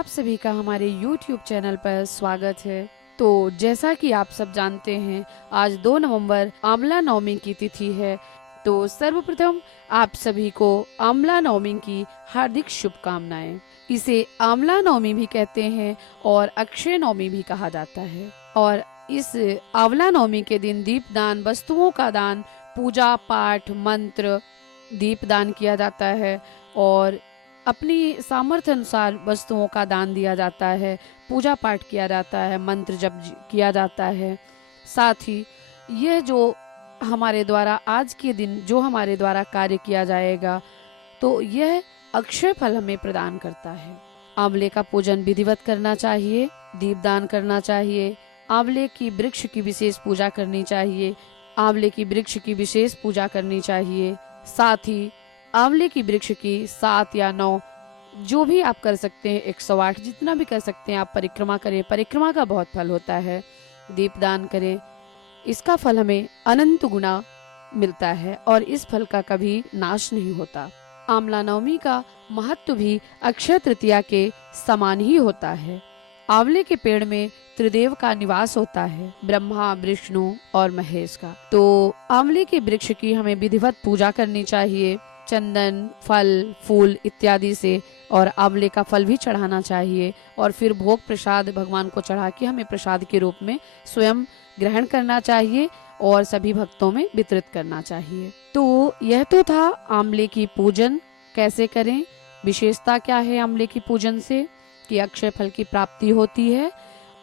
आप सभी का हमारे YouTube चैनल पर स्वागत है। तो जैसा कि आप सब जानते हैं, आज 2 नवंबर आंवला नवमी की तिथि है। तो सर्वप्रथम आप सभी को आंवला नवमी की हार्दिक शुभकामनाएं। इसे आंवला नवमी भी कहते हैं और अक्षय नवमी भी कहा जाता है। और इस आंवला नवमी के दिन दीपदान, वस्तुओं का दान, पूजा पाठ, मंत्र, दीपदान किया जाता है और अपनी सामर्थ्य अनुसार वस्तुओं का दान दिया जाता है, पूजा पाठ किया जाता है, मंत्र जप किया जाता है। साथ ही यह जो हमारे द्वारा आज के दिन जो हमारे द्वारा कार्य किया जाएगा, तो यह अक्षय फल हमें प्रदान करता है। आंवले का पूजन विधिवत करना चाहिए, दीपदान करना चाहिए, आंवले की वृक्ष की विशेष पूजा करनी चाहिए, आंवले की वृक्ष की विशेष पूजा करनी चाहिए। साथ ही आंवले की वृक्ष की 7 या 9 जो भी आप कर सकते हैं, 108 जितना भी कर सकते हैं आप परिक्रमा करें। परिक्रमा का बहुत फल होता है। दीपदान करें, इसका फल हमें अनंत गुना मिलता है और इस फल का कभी नाश नहीं होता। आंवला नवमी का महत्व भी अक्षय तृतीया के समान ही होता है। आंवले के पेड़ में त्रिदेव का निवास होता है, ब्रह्मा, विष्णु और महेश का। तो आंवले के वृक्ष की हमें विधिवत पूजा करनी चाहिए, चंदन, फल, फूल इत्यादि से, और आंवले का फल भी चढ़ाना चाहिए और फिर भोग प्रसाद भगवान को चढ़ा के हमें प्रसाद के रूप में स्वयं ग्रहण करना चाहिए और सभी भक्तों में वितरित करना चाहिए। तो यह तो था आंवले की पूजन कैसे करें, विशेषता क्या है आंवले की पूजन से कि अक्षय फल की प्राप्ति होती है।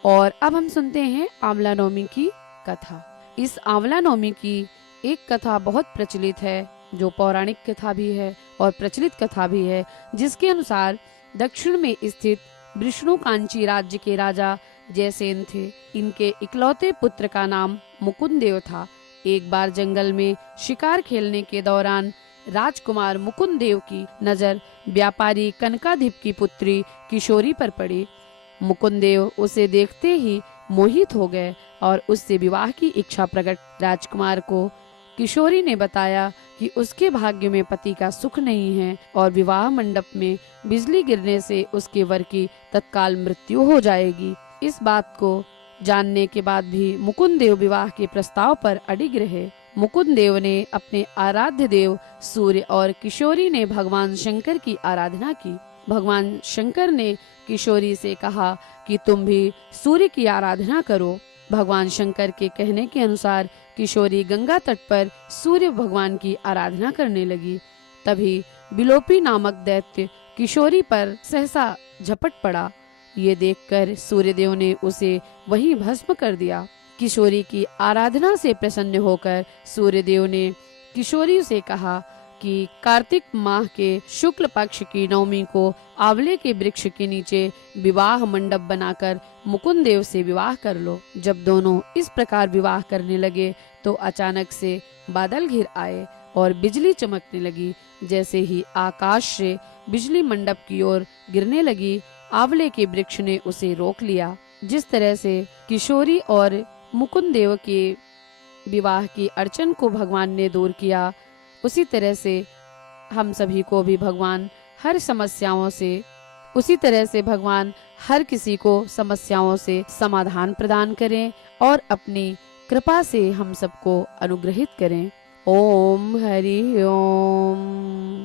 और अब हम सुनते हैं आंवला नवमी की कथा। इस आंवला नवमी की एक कथा बहुत प्रचलित है, जो पौराणिक कथा भी है और प्रचलित कथा भी है, जिसके अनुसार दक्षिण में स्थित विष्णु कांची राज्य के राजा जयसेन थे। इनके इकलौते पुत्र का नाम मुकुंदेव था। एक बार जंगल में शिकार खेलने के दौरान राजकुमार मुकुंदेव की नजर व्यापारी कनकाधिप की पुत्री किशोरी पर पड़ी। मुकुंदेव उसे देखते ही मोहित हो गए और उससे विवाह की इच्छा प्रकट। राजकुमार को किशोरी ने बताया कि उसके भाग्य में पति का सुख नहीं है और विवाह मंडप में बिजली गिरने से उसके वर की तत्काल मृत्यु हो जाएगी। इस बात को जानने के बाद भी मुकुंदेव विवाह के प्रस्ताव पर अडिग रहे। मुकुंदेव ने अपने आराध्य देव सूर्य और किशोरी ने भगवान शंकर की आराधना की। भगवान शंकर ने किशोरी से कहा कि तुम भी सूर्य की आराधना करो। भगवान शंकर के कहने के अनुसार किशोरी गंगा तट पर सूर्य भगवान की आराधना करने लगी। तभी बिलोपी नामक दैत्य किशोरी पर सहसा झपट पड़ा। ये देखकर सूर्यदेव ने उसे वहीं भस्म कर दिया। किशोरी की आराधना से प्रसन्न होकर सूर्यदेव ने किशोरी से कहा कि कार्तिक माह के शुक्ल पक्ष की नवमी को आंवले के वृक्ष के नीचे विवाह मंडप बनाकर मुकुंदेव से विवाह कर लो। जब दोनों इस प्रकार विवाह करने लगे तो अचानक से बादल घिर आए और बिजली चमकने लगी। जैसे ही आकाश से बिजली मंडप की ओर गिरने लगी, आंवले के वृक्ष ने उसे रोक लिया। जिस तरह से किशोरी और मुकुंदेव के विवाह की अड़चन को भगवान ने दूर किया, उसी तरह से हम सभी को भी भगवान हर किसी को समस्याओं से समाधान प्रदान करें और अपनी कृपा से हम सबको अनुग्रहित करें। ओम हरि ओम।